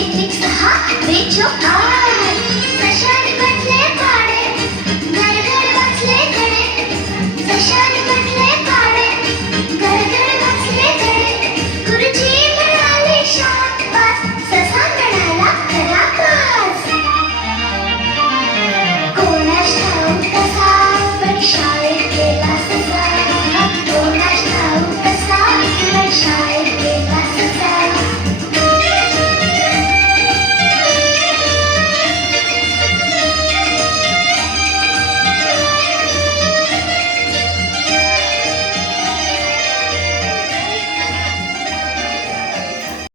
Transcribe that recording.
Matrix, aha, Rachel, aha.